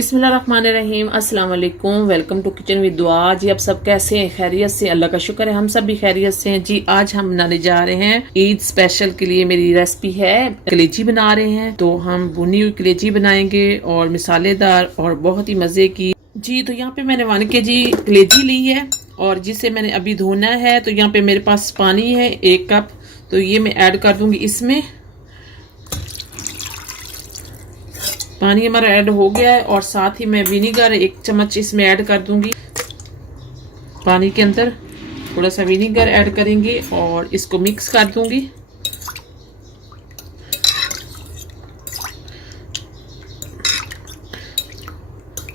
बिस्मिल्लाहिर्रहमानिर्रहीम, अस्सलाम वालेकुम। वेलकम टू किचन विद दुआ। जी आप सब कैसे हैं? खैरियत से? अल्लाह का शुक्र है हम सब भी खैरियत से हैं। जी आज हम बनाने जा रहे हैं ईद स्पेशल के लिए मेरी रेसिपी है, कलेजी बना रहे हैं। तो हम भुनी हुई कलेजी बनाएंगे और मिसालेदार और बहुत ही मजे की। जी तो यहाँ पे मैंने 1 kg कलेजी ली है और जिसे मैंने अभी धोना है। तो यहाँ पे मेरे पास पानी है 1 कप, तो ये मैं ऐड कर दूंगी इसमें। पानी हमारा ऐड हो गया है और साथ ही मैं विनीगर 1 चम्मच इसमें ऐड कर दूंगी। पानी के अंदर थोड़ा सा विनीगर ऐड करेंगे और इसको मिक्स कर दूंगी।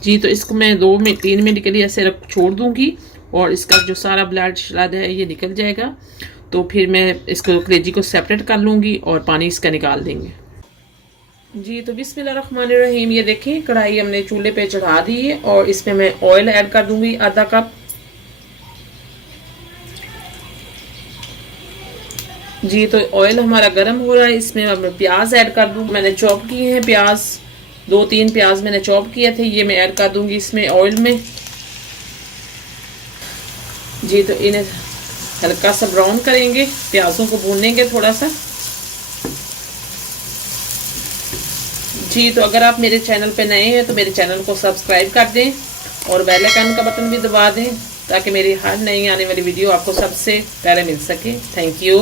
जी तो इसको मैं 2-3 मिनट के लिए ऐसे छोड़ दूंगी और इसका जो सारा ब्लड श्लड है ये निकल जाएगा। तो फिर मैं इसको कलेजी को सेपरेट कर लूंगी और पानी इसका निकाल देंगे। जी तो बिस्मिल्लाहिर्रहमानिर्रहीम, ये देखिए कढ़ाई हमने चूल्हे पे चढ़ा दी है और इसमें मैं ऑयल ऐड कर दूंगी आधा कप। जी तो ऑयल हमारा गर्म हो रहा है, इसमें अब मैं प्याज ऐड कर दूंगी। मैंने चॉप किए हैं प्याज, 2-3 प्याज मैंने चॉप किए थे, ये मैं ऐड कर दूंगी इसमें ऑयल में। जी तो इन्हें हल्का सा ब्राउन करेंगे, प्याजों को भूनेंगे थोड़ा सा। जी तो अगर आप मेरे चैनल पे नए हैं तो मेरे चैनल को सब्सक्राइब कर दें और बेल आइकन का बटन भी दबा दें ताकि मेरी हर नई आने वाली वीडियो आपको सबसे पहले मिल सके। Thank you.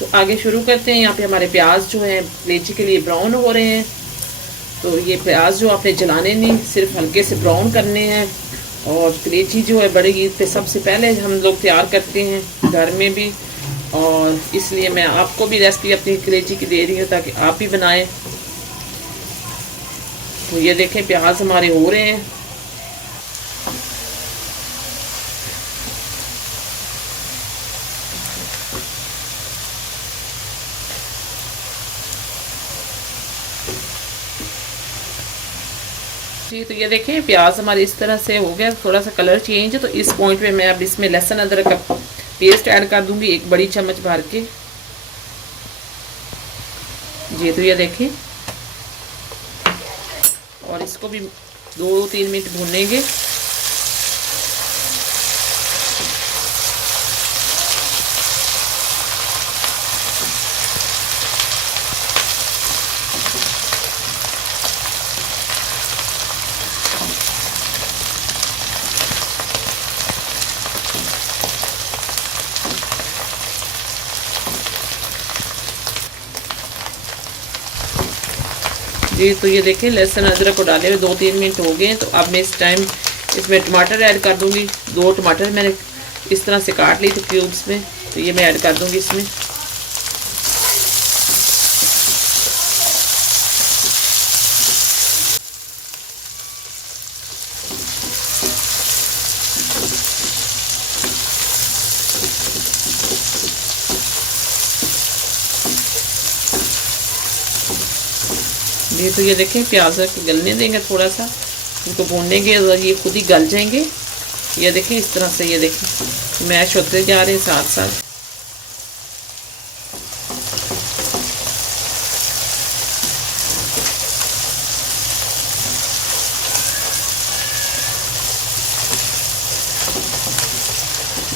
तो आगे शुरू करते हैं। यहाँ पे हमारे प्याज जो है कलेजी के लिए ब्राउन हो रहे हैं। तो ये प्याज जो आपने जलाने नहीं, सिर्फ हल्के से ब्राउन करने हैं। और कलेजी जो है बड़ी ईद पे सबसे पहले हम लोग तैयार करते हैं घर में भी, और इसलिए मैं आपको भी रेसिपी अपनी कलेजी की दे रही हूँ ताकि आप भी बनाएं। तो ये देखें प्याज हमारे हो रहे हैं। जी तो ये देखें प्याज हमारे इस तरह से हो गया, थोड़ा सा कलर चेंज है। तो इस पॉइंट पे मैं अब इसमें लहसुन अदरक का पेस्ट ऐड कर दूंगी 1 बड़ी चम्मच भर के। जी तो ये देखें और इसको भी 2-3 मिनट भूनेंगे। जी तो ये देखें लहसुन अदरक को डाले हुए 2-3 मिनट हो गए हैं। तो अब मैं इस टाइम इसमें टमाटर ऐड कर दूंगी। 2 टमाटर मैंने इस तरह से काट ली थे क्यूब्स में, तो ये मैं ऐड कर दूंगी इसमें। ये तो ये देखें प्याज को गलने देंगे, थोड़ा सा इनको भूनेंगे और ये खुद ही गल जाएंगे। ये देखें इस तरह से, ये देखें मैश होते जा रहे हैं साथ साथ।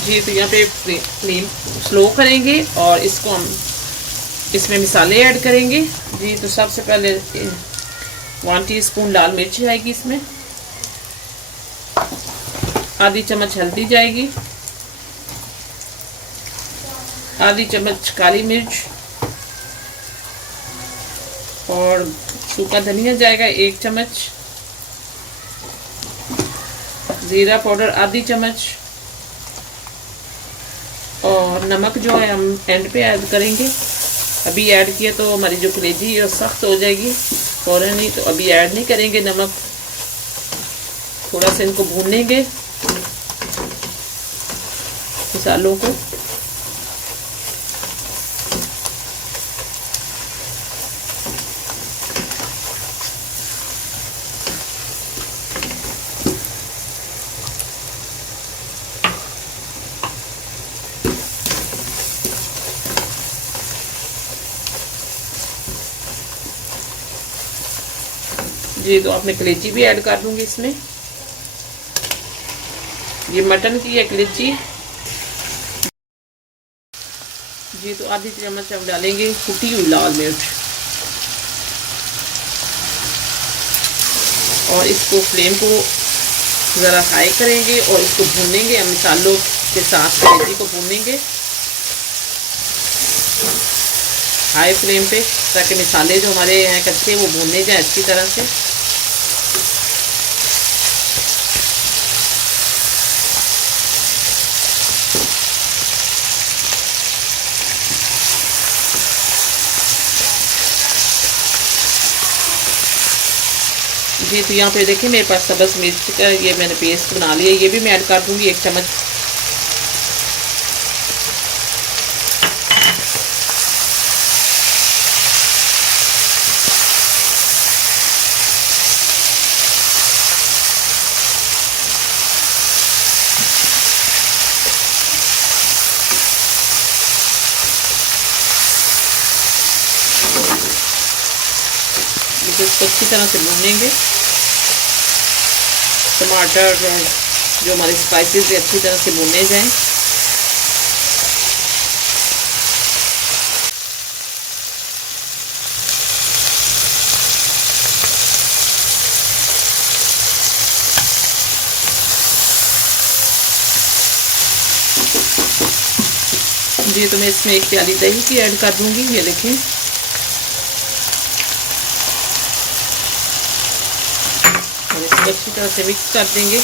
जी तो यहाँ पे फ्लेम स्लो करेंगे और इसको हम इसमें मिसाले ऐड करेंगे। जी तो सबसे पहले 1 टीस्पून लाल मिर्च जाएगी इसमें, आधी चम्मच हल्दी जाएगी, आधी चम्मच काली मिर्च और सूखा धनिया जाएगा 1 चम्मच, जीरा पाउडर आधी चम्मच और नमक जो है हम एंड पे ऐड करेंगे। अभी ऐड किया तो हमारी जो कलेजी है सख्त हो जाएगी फौरन ही, तो अभी ऐड नहीं करेंगे नमक। थोड़ा सा इनको भूनेंगे मसालों को। जी तो अब मैं कलेजी भी ऐड कर दूंगी इसमें। ये मटन की है कलेजी। जी तो आधी चम्मच हम डालेंगे कुटी हुई लाल मिर्च और इसको फ्लेम को ज़रा हाई करेंगे और इसको भूनेंगे। हम मसालों के साथ कलेजी को भूनेंगे हाई फ्लेम पे, ताकि मसाले जो हमारे हैं कच्चे वो भूने जाए अच्छी तरह से। जी तो यहाँ पे देखिए मेरे पास सब्ज़ मिर्च का ये मैंने पेस्ट बना लिया, ये भी मैं ऐड कर दूंगी 1 चम्मच। इसको अच्छी तरह से भूनेंगे। टमाटर जो हमारे स्पाइसेस है अच्छी तरह से भुने जाएं। जी तो मैं इसमें 1 प्याली दही की ऐड कर दूंगी। ये देखें इसको अच्छी तरह से मिक्स कर देंगे।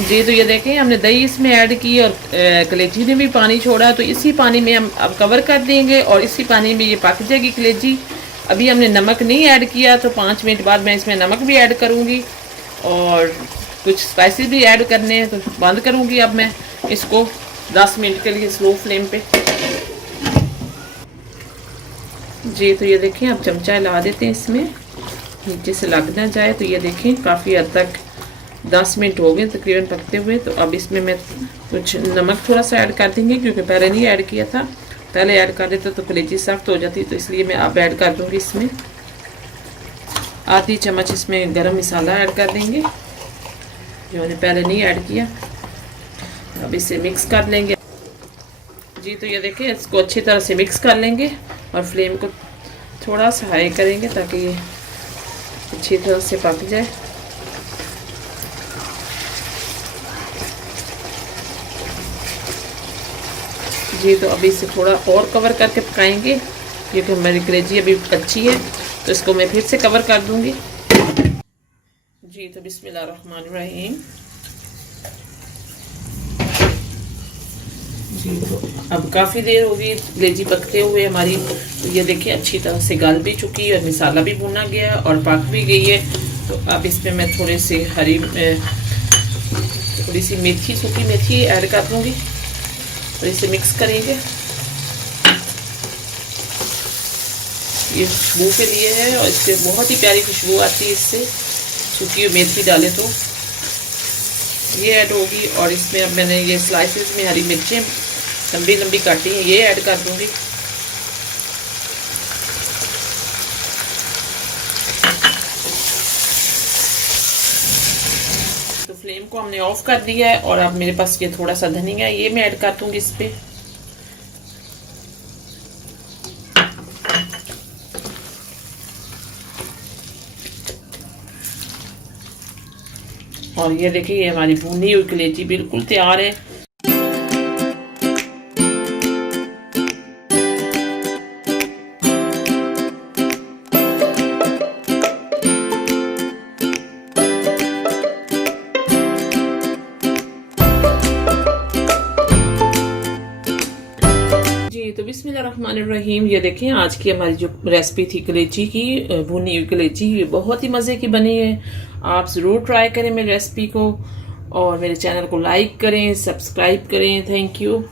जी तो ये देखें हमने दही इसमें ऐड की और कलेजी ने भी पानी छोड़ा, तो इसी पानी में हम अब कवर कर देंगे और इसी पानी में ये पक जाएगी कलेजी। अभी हमने नमक नहीं ऐड किया, तो 5 मिनट बाद मैं इसमें नमक भी ऐड करूँगी और कुछ स्पाइसेस भी ऐड करने हैं। तो बंद करूँगी अब मैं इसको 10 मिनट के लिए स्लो फ्लेम पे। जी तो ये देखें अब चमचा हिला देते हैं इसमें, नीचे से लग ना जाए। तो ये देखें काफ़ी हद तक 10 मिनट हो गए तकरीबन पकते हुए। तो अब इसमें मैं कुछ नमक थोड़ा सा ऐड कर देंगे, क्योंकि पहले नहीं ऐड किया था। पहले ऐड कर देता तो कलेजी सख्त हो जाती, तो इसलिए मैं अब ऐड कर दूँगी इसमें। आधी चम्मच इसमें गरम मसाला ऐड कर देंगे, जो मैंने पहले नहीं ऐड किया। अब इसे मिक्स कर लेंगे। जी तो ये देखिए इसको अच्छी तरह से मिक्स कर लेंगे और फ्लेम को थोड़ा सा हाई करेंगे ताकि ये अच्छी तरह से पक जाए। जी तो अभी इसे थोड़ा और कवर करके पकाएंगे, क्योंकि हमारी कलेजी अभी कच्ची है। तो इसको मैं फिर से कवर कर दूंगी। जी तो बिस्मिल्लाहिर्रहमानिर्रहीम। जी तो अब काफ़ी देर हो गई कलेजी पकते हुए हमारी। तो ये देखिए अच्छी तरह से गल भी चुकी है, मसाला भी भुना गया और पक भी गई है। तो अब इसमें मैं थोड़ी सी मेथी, सूखी मेथी ऐड कर दूंगी और इसे मिक्स करेंगे। ये खुशबू के लिए है और इससे बहुत ही प्यारी खुशबू आती है इससे, सूखी हुई मेथी डालें तो। ये ऐड होगी और इसमें अब मैंने ये स्लाइसेस में हरी मिर्चें लंबी लंबी काटी हैं, ये ऐड कर दूंगी। तो फ्लेम को हमने ऑफ कर दिया है और अब मेरे पास ये थोड़ा सा धनिया है, ये मैं ऐड कर दूंगी इस पे। और ये देखिए ये हमारी भुनी हुई कलेजी बिल्कुल तैयार है। तो बिस्मिल्लाहिर्रहमानिर्रहीम। ये देखें आज की हमारी जो रेसिपी थी कलेजी की, भुनी हुई कलेजी, ये बहुत ही मज़े की बनी है। आप ज़रूर ट्राई करें मेरी रेसिपी को और मेरे चैनल को लाइक करें, सब्सक्राइब करें। Thank you.